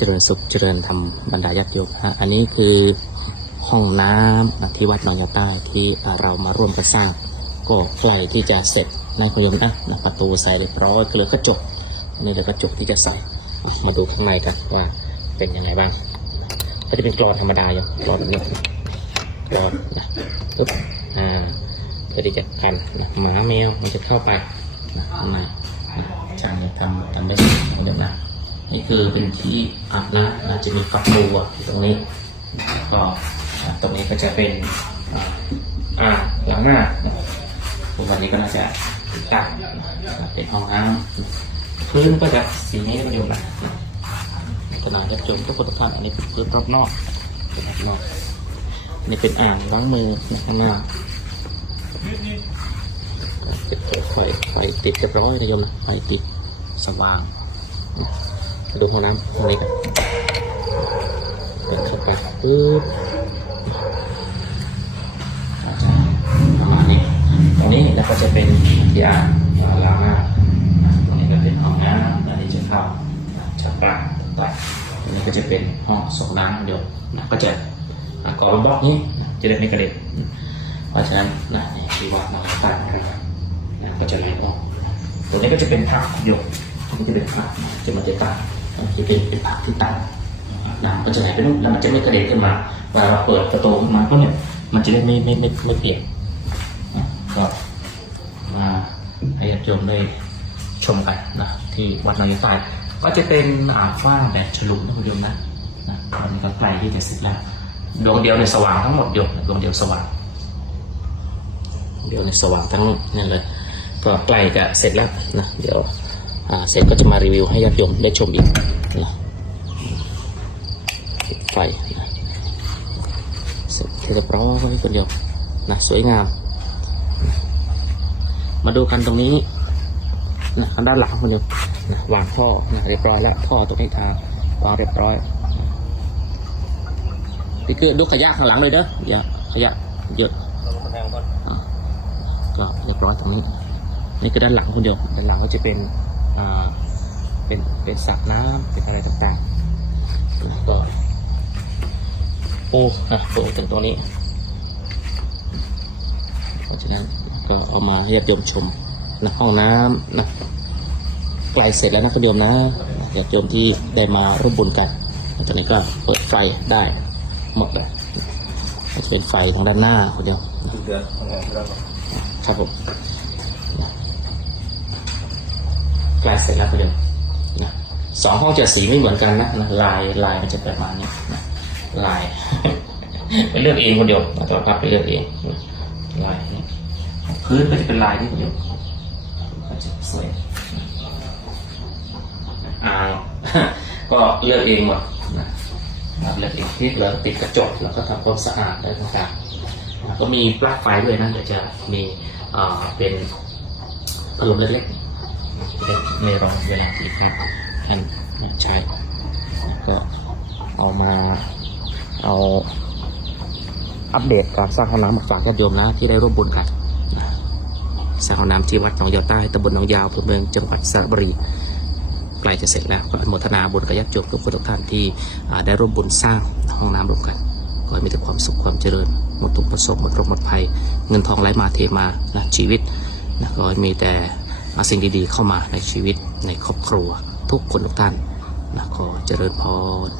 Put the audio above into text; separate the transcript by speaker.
Speaker 1: เจริญสุขเจริญธรรมบรรดาญาติโยมฮะอันนี้คือห้องน้ำที่วัดหนองยาใต้ที่เรามาร่วมกันสร้าง ก็ใกล้ที่จะเสร็จนะคุณโยมนะนะประตูใส่เรียบร้อยเหลือกระจกอันนี้เหลือกระจกที่จะใส่มาดูข้างในกันว่าเป็นยังไงบ้าง ก็จะเป็นกรอนธรรมดาอย่างกรอนแบบนี้กรอนนะปึ๊บอ่าเพื่อที่จะกันนะหมาแมวมันจะเข้าไปนะข้างในช่างทำทำได้ดีคุณโยมนะ นี่คือเป็นที่อาบน้ำนะจะมีฝักบัวอยู่ตรงนี้ก็ตรงนี้ก็จะเป็นอ่าอ่างล้างหน้านะครับวันนี้ก็น่าจะติดตั้งนะครับเป็นห้องน้ำพื้นก็จะสีนี้ก็อยู่นะขนาดจะจมทุกคนทุกท่านอันนี้เป็นพื้นรอบนอกเป็นรอบนอกอันนี้เป็นอ่างล้างมือนะข้างหน้าติดไฟไฟติดเรียบร้อยนะโยมนะไฟติดสว่าง ดูห้องน้ำห้องนี้กันเดินเข้าไปปึ๊บอาจจะประมาณนี้ตรงนี้แล้วก็จะเป็นที่อ่างล้างหน้าตรงนี้ก็เป็นห้องน้ำอันนี้จะเข้าจะปลาต่างๆตรงนี้ก็จะเป็นห้องส่งน้ำเดี๋ยวก็จะอะก่อนบล็อกนี้จะได้ไม่กระเด็นเพราะฉะนั้นนะนี่ที่วัดมาตั้งนะครับนะก็จะไหลออกตรงนี้ก็จะเป็นพักหยกมันจะเป็นผักจะมันจะตัด มันจะเป็นเป็นผักที่ตัดน้ำก็จะไหลไปนู่นแล้วมันจะไม่กระเด็นขึ้นมาเวลาเราเปิดประตูขึ้นมาก็เนี่ยมันจะได้ไม่ไม่ไม่ไม่เปียกก็มาให้ญาติโยมได้ชมกันนะที่วัดนายใต้ก็จะเป็นอ่าฟ้าแบบฉลุนะคุณโยมนะนะมันก็ใกล้ที่จะเสร็จแล้วดวงเดียวในสว่างทั้งหมดโยมดวงเดียวสว่างดวงเดียวในสว่างทั้งนั่เลย ก็ใกล้จะเสร็จแล้วนะเดี๋ยว เสร็จก็จะมารีวิวให้ญาติโยมได้ชมอีกนะไฟนะเสร็จเรียบร้อยคนเดียวนะสวยงาม มาดูกันตรงนี้นะด้านหลังคนเดียวนะวางท่อนะเรียบร้อยแล้วท่อตรงนี้ทางวางเรียบร้อยนี่คือดูขยะข้างหลังเลยเด้ออย่าขยะเยอะอะก็เรียบร้อยตรงนี้นี่คือด้านหลังคนเดียวด้านหลังก็จะเป็น เป็นเป็นสระน้ำเป็นอะไรต่างๆแล้วก็ปูนะปูถึงตัวนี้ เพราะฉะนั้นก็เอามาให้ญาติโยมชมนะห้องน้ำนะใกล้เสร็จแล้วนะคุณโยมนะญาติโยมที่ได้มาร่วมบุญกันตอนนี้ก็เปิดไฟได้หมดเลยจะเป็นไฟทางด้านหน้าคนเดียวนครับผม ใกล้เสร็จแล้วคุณโยมนะสองห้องจะสีไม่เหมือนกันนะนะลายลายมันจะประมาณนี้นะลายไปเลือกเองคนเดียวนะแต่ว่าไปเลือกเองนะลายนี่พื้นก็จะเป็นลายที่คุณโยมก็จะสวยอ่างก็เลือกเองหมดนะนะเลือกเองที่แล้วก็ติดกระจกแล้วก็ทำความสะอาดอะไรต่างๆนะก็มีปลั๊กไฟด้วยนะเดี๋ยวจะมีอ่าเป็นพัดลมเล็กๆ ไม่รอเวลาอีกครับท่านนะใช้ก็เอามาเอาอัปเดตการสร้างห้องน้ำมาฝากญาติโยมนะที่ได้ร่วมบุญกันสร้างห้องน้ำที่วัดหนองยาวใต้ตำบลหนองยาวอำเภอเมืองจังหวัดสระบุรีใกล้จะเสร็จแล้วก็อนุโมทนาบุญกับญาติโยมทุกคนทุกท่านที่ได้ร่วมบุญสร้างห้องน้ำร่วมกันขอให้มีแต่ความสุขความเจริญหมดทุกประสบหมดโรคหมดภัย เงินทองไหลมาเทมานะชีวิตนะก็มีแต่ สิ่งดีๆ เข้ามาในชีวิตในครอบครัว ทุกคนทุกท่านนะขอเจริญพร